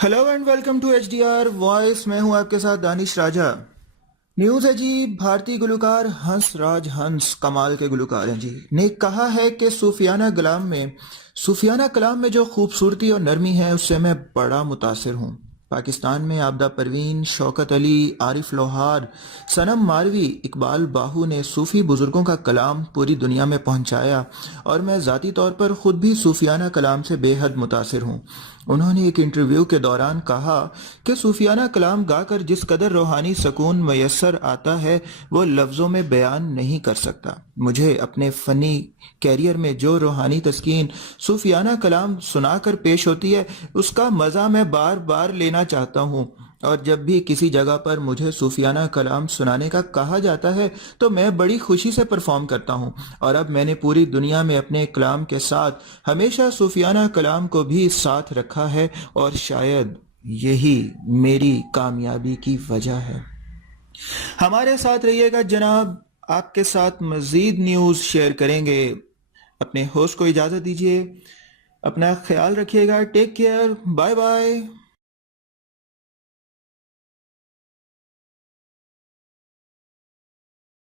Hello and welcome to H D R voice. मैं हूं आपके साथ दानिश राजा। न्यूज़ है जी, भारतीय गुलकार हंस राज हंस कमाल के गुलकार हैं जी, ने कहा है कि सूफियाना कलाम में जो खूबसूरती और नरमी है उससे मैं बड़ा मुतासिर हूँ। पाकिस्तान में आबदा परवीन, शौकत अली, आरिफ लोहार, सनम मारवी, इकबाल बाहू ने सूफ़ी बुज़ुर्गों का कलाम पूरी दुनिया में पहुंचाया और मैं ज़ाती तौर पर ख़ुद भी सूफियाना कलाम से बेहद मुतासिर हूँ। उन्होंने एक इंटरव्यू के दौरान कहा कि सूफियाना कलाम गाकर जिस कदर रूहानी सकून मैसर आता है वो लफ्ज़ों में बयान नहीं कर सकता। मुझे अपने फ़नी कैरियर में जो रूहानी तस्कीन सूफियाना कलाम सुनाकर पेश होती है उसका मज़ा मैं बार बार लेना चाहता हूँ, और जब भी किसी जगह पर मुझे सूफियाना कलाम सुनाने का कहा जाता है तो मैं बड़ी खुशी से परफॉर्म करता हूँ। और अब मैंने पूरी दुनिया में अपने कलाम के साथ हमेशा सूफियाना कलाम को भी साथ रखा है और शायद यही मेरी कामयाबी की वजह है। हमारे साथ रहिएगा जनाब, आपके साथ मजीद न्यूज़ शेयर करेंगे। अपने होस्ट को इजाज़त दीजिए, अपना ख्याल रखिएगा। Take care, bye bye.